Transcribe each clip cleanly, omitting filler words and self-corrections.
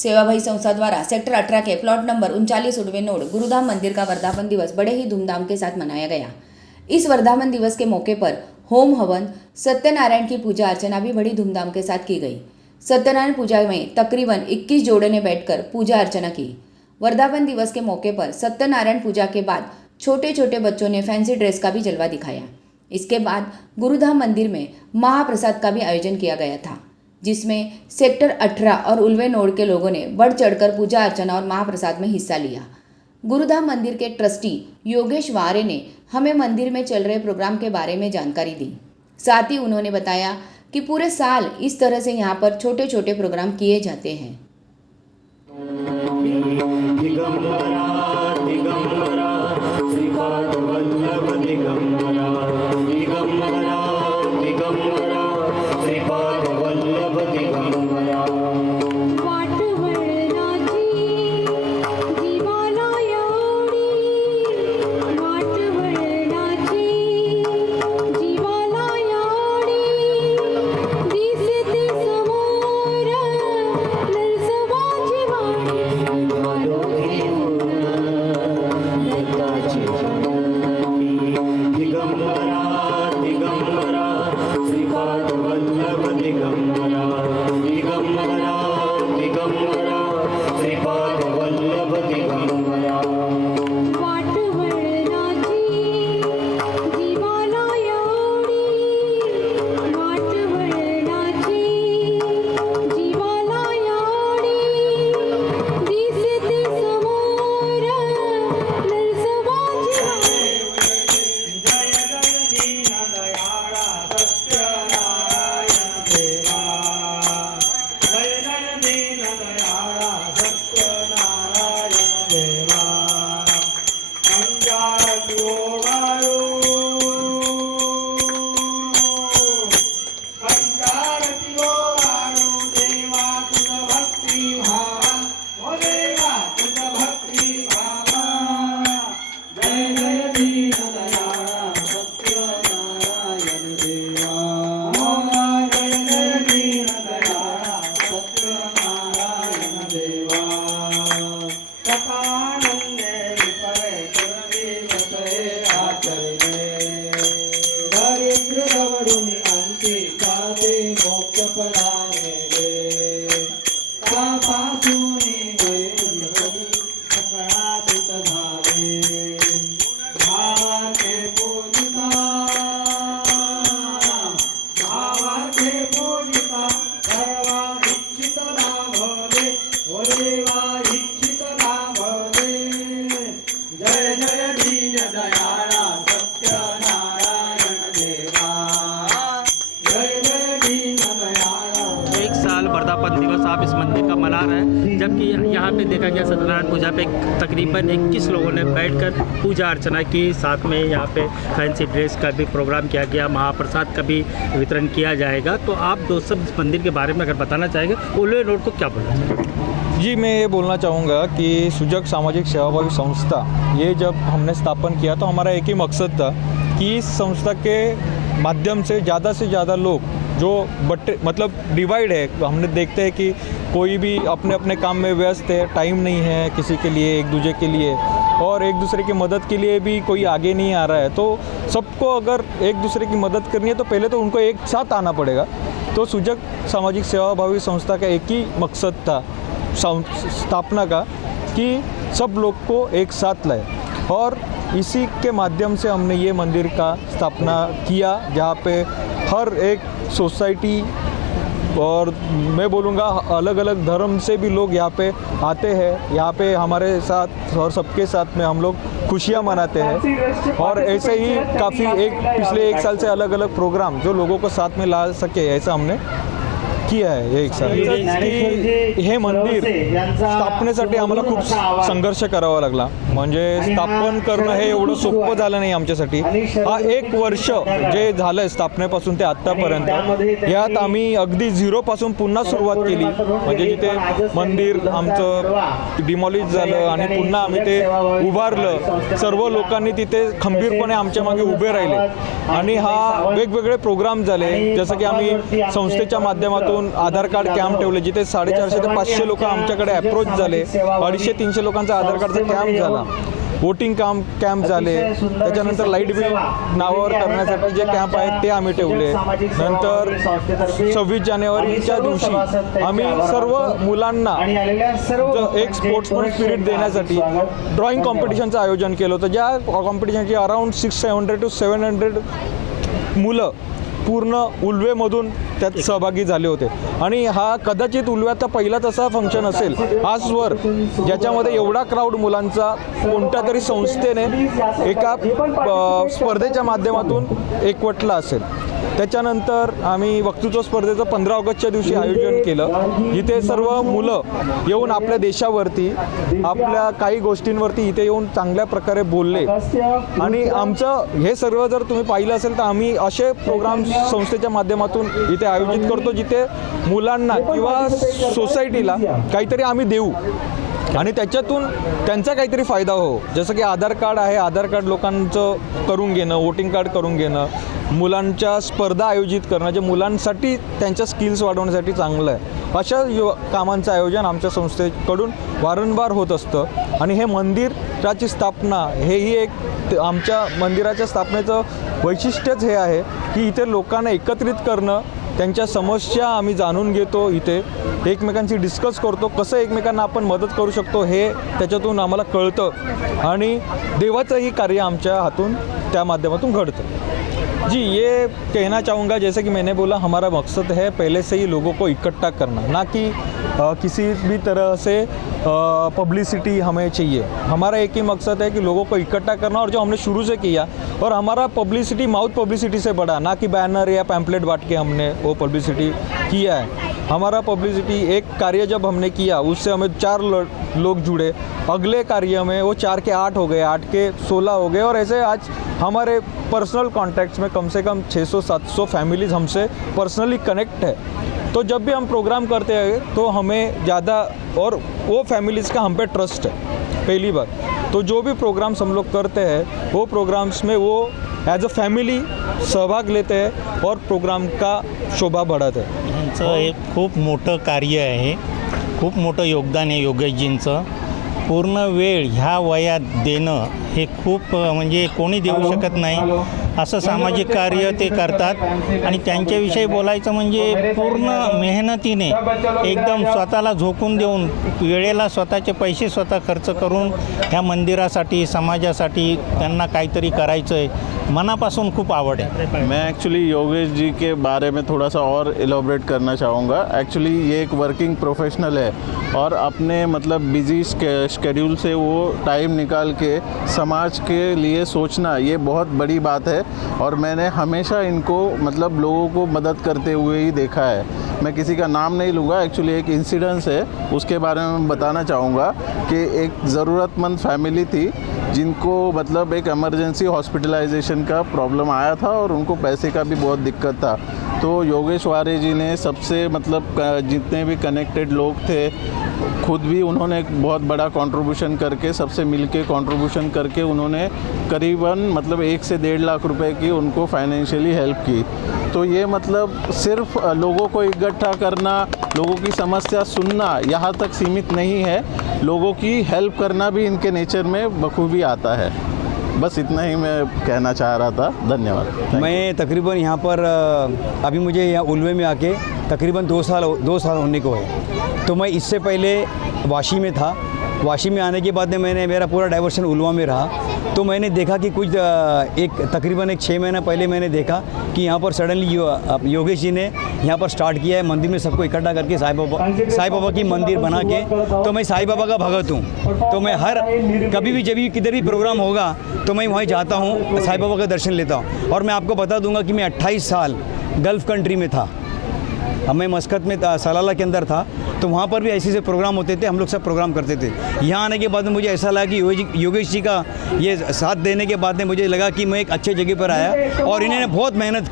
सेवाभावी संस्था द्वारा सेक्टर 18 के प्लॉट नंबर 39 उड़वे नोड गुरुधाम मंदिर का वर्धापन दिवस बड़े ही धूमधाम के साथ मनाया गया। इस वर्धापन दिवस के मौके पर होम हवन, सत्यनारायण की पूजा अर्चना भी बड़ी धूमधाम के साथ की गई। सत्यनारायण पूजा में तकरीबन 21 जोड़े ने बैठकर पूजा अर्चना की। वर्धापन दिवस के मौके पर सत्यनारायण पूजा के बाद छोटे छोटे बच्चों ने फैंसी ड्रेस का भी जलवा दिखाया। इसके बाद गुरुधाम मंदिर में महाप्रसाद का भी आयोजन किया गया था, जिसमें सेक्टर 18 और उल्वे नोड के लोगों ने बढ़ चढ़कर पूजा अर्चना और महाप्रसाद में हिस्सा लिया। गुरुधाम मंदिर के ट्रस्टी योगेश वारे ने हमें मंदिर में चल रहे प्रोग्राम के बारे में जानकारी दी। साथ ही उन्होंने बताया कि पूरे साल इस तरह से यहाँ पर छोटे छोटे प्रोग्राम किए जाते हैं। वर्धापन दिवस आप इस मंदिर का मना रहे हैं, जबकि यहाँ पे देखा गया सत्यनारायण पूजा पे तकरीबन 21 लोगों ने बैठकर पूजा अर्चना की। साथ में यहाँ पे फैंसी ड्रेस का भी प्रोग्राम किया गया, महाप्रसाद का भी वितरण किया जाएगा। तो आप दोस्तों इस मंदिर के बारे में अगर बताना चाहेंगे, उल्वे रोड को क्या बोलना चाहेंगे? जी, मैं ये बोलना चाहूँगा कि सुजग सामाजिक सेवाभावी संस्था ये जब हमने स्थापन किया तो हमारा एक ही मकसद था कि इस संस्था के माध्यम से ज़्यादा लोग जो मतलब डिवाइड है, हमने देखते हैं कि कोई भी अपने अपने काम में व्यस्त है, टाइम नहीं है किसी के लिए, एक दूसरे के लिए, और एक दूसरे की मदद के लिए भी कोई आगे नहीं आ रहा है। तो सबको अगर एक दूसरे की मदद करनी है तो पहले तो उनको एक साथ आना पड़ेगा। तो सुजग सामाजिक सेवाभावी संस्था का एक ही मकसद था स्थापना का कि सब लोग को एक साथ लाए, और इसी के माध्यम से हमने ये मंदिर का स्थापना किया, जहाँ पे हर एक सोसाइटी और मैं बोलूँगा अलग अलग धर्म से भी लोग यहाँ पे आते हैं। यहाँ पे हमारे साथ और सबके साथ में हम लोग खुशियाँ मनाते हैं, और ऐसे ही काफ़ी पिछले एक साल से अलग अलग प्रोग्राम जो लोगों को साथ में ला सके, ऐसा हमने किया आहे एक साल की हे मंदिर स्थापनेसाठी आम्हाला खूप संघर्ष करावा लागला. म्हणजे स्थापन करणं हे एवढं सोपं झालं नाही आमच्यासाठी. हा एक वर्ष जे झालं स्थापनेपासून ते आत्तापर्यंत यात आम्ही अगदी झिरो पासून पुन्हा सुरुवात केली. म्हणजे जिथे मंदिर आमचं डिमॉलिश झालं आणि पुन्हा आम्ही ते उभारलं, सर्व लोकांनी तिथे खंबीरपणे आमच्या मागे उभे राहिले आणि हा वेगवेगळे प्रोग्राम झाले. जसं की आम्ही संस्थेच्या माध्यमातून येऊन आधार कार्ड कॅम्प ठेवले, जिथे 450 ते 500 लोक आमच्याकडे अप्रोच झाले. 250-300 लोकांचा आधार कार्डचा कॅम्प झाला. वोटिंग कॅम्प झाले. त्याच्यानंतर लाईट बिल नावावर करण्यासाठी जे कॅम्प आहेत ते आम्ही ठेवले. नंतर 26 जानेवारीच्या दिवशी आम्ही सर्व मुलांना एक स्पोर्ट्समन स्पिरिट देण्यासाठी ड्रॉइंग कॉम्पिटिशनचं आयोजन केलं होतं. ज्या कॉम्पिटिशनची अराउंड 600 to 700 मुलं पूर्ण उल्वेमधून त्यात सहभागी झाले होते. आणि हा कदाचित उल्व्याचा पहिलाच असा फंक्शन असेल आजवर ज्याच्यामध्ये एवढा क्राऊड मुलांचा कोणत्या तरी संस्थेने एका स्पर्धेच्या माध्यमातून एकवटला असेल. त्याच्यानंतर आम्ही वक्तृत्व स्पर्धेचं 15 ऑगस्टच्या दिवशी आयोजन केलं. इथे सर्व मुलं येऊन आपल्या देशावरती, आपल्या काही गोष्टींवरती इथे येऊन चांगल्या प्रकारे बोलले. आणि आमचं हे सर्व जर तुम्ही पाहिलं असेल तर आम्ही असे प्रोग्राम संस्थेच्या माध्यमातून इथे आयोजित करतो जिथे मुलांना किंवा सोसायटीला काहीतरी आम्ही देऊ आणि त्याच्यातून त्यांचा काहीतरी फायदा हो. जसं की आधार कार्ड आहे, आधार कार्ड लोकांचं करून घेणं, वोटिंग कार्ड करून घेणं, मुलांच्या स्पर्धा आयोजित करणं जे मुलांसाठी त्यांच्या स्किल्स वाढवण्यासाठी चांगलं आहे. अशा कामांचं आयोजन आमच्या संस्थेकडून वारंवार होत असतं. आणि हे मंदिराची स्थापना हेही एक आमच्या मंदिराच्या स्थापनेचं वैशिष्ट्यच हे आहे की इथे लोकांना एकत्रित करणं, त्यांच्या समस्या आम्ही जाणून घेतो, इथे एकमेकांशी डिस्कस करतो, कसं एकमेकांना आपण मदत करू शकतो हे त्याच्यातून आम्हाला कळतं. आणि देवाचंही कार्य आमच्या हातून त्या माध्यमातून घडतं. जी ये कहना चाहूँगा, जैसे कि मैंने बोला, हमारा मकसद है पहले से ही लोगों को इकट्ठा करना, ना कि किसी भी तरह से पब्लिसिटी हमें चाहिए. हमारा एक ही मकसद है कि लोगों को इकट्ठा करना, और जो हमने शुरू से किया, और हमारा पब्लिसिटी माउथ पब्लिसिटी से बढ़ा, ना कि बैनर या पैम्पलेट बांट के हमने वो पब्लिसिटी किया है. हमारा पब्लिसिटी एक कार्य जब हमने किया उससे हमें 4 लोग जुड़े, अगले कार्य में वो 4 के 8 हो गए, 8 के 16 हो गए, और ऐसे आज हमारे पर्सनल कॉन्टैक्ट्स में कम से कम 600-700 फैमिलीज़ हमसे पर्सनली कनेक्ट है. तो जब भी हम प्रोग्राम करते हैं तो हमें ज़्यादा, और वो फैमिलीज़ का हम पे ट्रस्ट है पहली बात. तो जो भी प्रोग्राम्स हम लोग करते हैं वो प्रोग्राम्स में वो ॲज अ फॅमिली सहभाग लेते हैं और प्रोग्राम का शोभा बढ़ाते हैं. यांचं हे खूप मोठं कार्य आहे, खूप मोठं योगदान आहे योगेशजींचं. पूर्ण वेळ ह्या वयात देणं हे खूप म्हणजे कोणी देऊ शकत नाही असं सामाजिक कार्य ते करतात. आणि त्यांच्याविषयी बोलायचं म्हणजे पूर्ण मेहनतीने एकदम स्वतःला झोकून देऊन, वेळेला स्वतःचे पैसे स्वतः खर्च करून ह्या मंदिरासाठी, समाजासाठी त्यांना काहीतरी करायचं आहे. मनापासून खूप आवड आहे. मैं एक्चुअली योगेश जी के बारे में थोड़ा सा और एलोबरेट करना चाहूँगा. एक्चुअली ये एक वर्किंग प्रोफेशनल है और अपने मतलब बिजी शेड्यूल से वो टाइम निकाल के समाज के लिए सोचना ये बहुत बड़ी बात है. और मैंने हमेशा इनको मतलब लोगों को मदद करते हुए ही देखा है. मैं किसी का नाम नहीं लूँगा, एक्चुअली एक इंसिडेंस है उसके बारे में बताना चाहूँगा कि एक ज़रूरतमंद फैमिली थी जिनको मतलब एक इमरजेंसी हॉस्पिटलाइजेशन का प्रॉब्लम आया था और उनको पैसे का भी बहुत दिक्कत था. तो योगेश वारे जी ने सबसे मतलब जितने भी कनेक्टेड लोग थे, खुद भी उन्होंने एक बहुत बड़ा कंट्रीब्यूशन करके, सबसे मिलके कंट्रीब्यूशन करके उन्होंने करीबन मतलब 1 से 1.5 लाख रुपए की उनको फाइनेंशियली हेल्प की. तो ये मतलब सिर्फ लोगों को इकट्ठा करना, लोगों की समस्या सुनना यहाँ तक सीमित नहीं है, लोगों की हेल्प करना भी इनके नेचर में बखूबी आता है. बस इतना ही मैं कहना चाह रहा था. धन्यवाद. मैं तकरीबन यहाँ पर अभी मुझे यहाँ उल्वे में आके तकरीबन 2 साल होने को है. तो मैं इससे पहले वाशी में था. वाशी में आने के बाद में मैंने मेरा पूरा डाइवर्शन उल्वा में रहा. तो मैंने देखा कि कुछ तकरीबन 6 महीना पहले मैंने देखा कि यहाँ पर सडनली योगेश जी ने यहाँ पर स्टार्ट किया है मंदिर में सबको इकट्ठा करके साईं बाबा की मंदिर बना के. तो मैं साईं बाबा का भगत हूँ. तो मैं हर कभी भी जब भी किधर भी प्रोग्राम होगा तो मैं वहीं जाता हूँ, साईं बाबा का दर्शन लेता हूँ. और मैं आपको बता दूंगा कि मैं 28 साल गल्फ़ कंट्री में था. अब मैं मस्कत में सलाला के अंदर था. तो वहाँ पर भी ऐसे प्रोग्राम होते थे, हम लोग सब प्रोग्राम करते थे. यहाँ आने के बाद में मुझे ऐसा लगा कि योगेश जी का ये साथ देने के बाद में मुझे लगा कि मैं एक अच्छे जगह पर आया. और इन्होंने बहुत मेहनत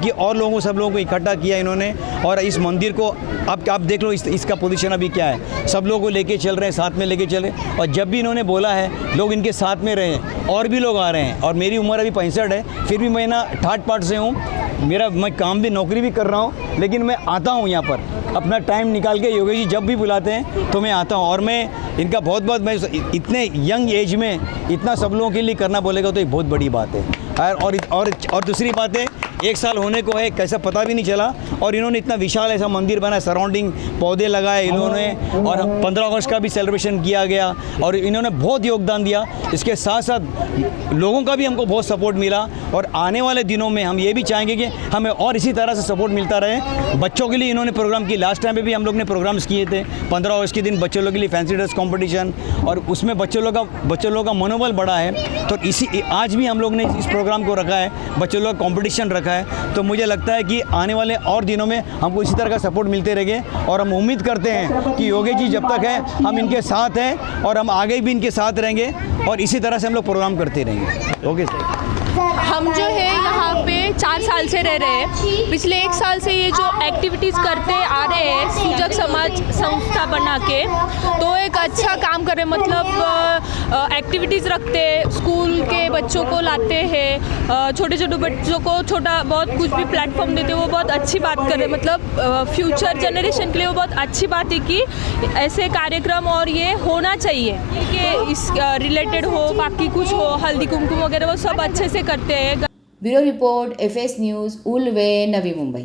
की और सब लोगों को इकट्ठा किया इन्होंने. और इस मंदिर को आप देख लो इसका पोजीशन अभी क्या है. सब लोगों को लेके चल रहे हैं, साथ में लेके चले. और जब भी इन्होंने बोला है लोग इनके साथ में रहे, और भी लोग आ रहे हैं. और मेरी उम्र अभी 65 है, फिर भी मैं ना ठाट पाट से हूँ. मैं काम भी नौकरी भी कर रहा हूँ, लेकिन मैं आता हूँ यहाँ पर अपना टाइम निकाल के। योगेश जी जब भी बुलाते हैं तो मैं आता हूँ, और मैं इनका बहुत बहुत, मैं इतने यंग एज में इतना सब लोगों के लिए करना बोलेगा तो एक बहुत बड़ी बात है। और दूसरी बात है, 1 साल होने को है, कैसा पता भी नहीं चला, और इन्होंने इतना विशाल ऐसा मंदिर बनाया, सराउंडिंग पौधे लगाए इन्होंने, और 15 अगस्त का भी सेलिब्रेशन किया गया, और इन्होंने बहुत योगदान दिया। इसके साथ साथ लोगों का भी हमको बहुत सपोर्ट मिला, और आने वाले दिनों में हम ये भी चाहेंगे कि हमें और इसी तरह से सपोर्ट मिलता रहे। बच्चों के लिए इन्होंने प्रोग्राम किए, लास्ट टाइम पे भी हम लोग ने प्रोग्राम्स किए थे 15 अगस्त के दिन बच्चों लोगों के लिए फैंसी ड्रेस कॉम्पिटिशन, और उसमें बच्चों लोगों का मनोबल बढ़ा है। तो आज भी हम लोग ने इस प्रोग्राम को रखा है, बच्चों लोग का कॉम्पिटिशन रखा है। तो मुझे लगता है कि आने वाले और दिनों में हमको इसी तरह का सपोर्ट मिलते रहेंगे, और हम उम्मीद करते हैं कि योगेश जी जब तक है हम इनके साथ हैं, और हम आगे भी इनके साथ रहेंगे, और इसी तरह से हम लोग प्रोग्राम करते रहेंगे। Okay sir. हम जो है यहाँ पे 4 साल से रह रहे हैं। पिछले 1 साल से ये जो एक्टिविटीज़ करते आ रहे हैं सूजक समाज संस्था बना के, तो एक अच्छा काम कर रहे हैं। मतलब एक्टिविटीज़ रखते, स्कूल के बच्चों को लाते हैं, छोटे छोटे बच्चों को छोटा बहुत कुछ भी प्लेटफॉर्म देते हैं, वो बहुत अच्छी बात कर रहे हैं। मतलब फ्यूचर जनरेशन के लिए वो बहुत अच्छी बात है कि ऐसे कार्यक्रम और ये होना चाहिए, कि इस रिलेटेड हो, बाकी कुछ हो, हल्दी कुमकुम वगैरह वो सब अच्छे से करते हैं। ब्यूरो रिपोर्ट, FS न्यूज़, उल्वे, नवी मुंबई।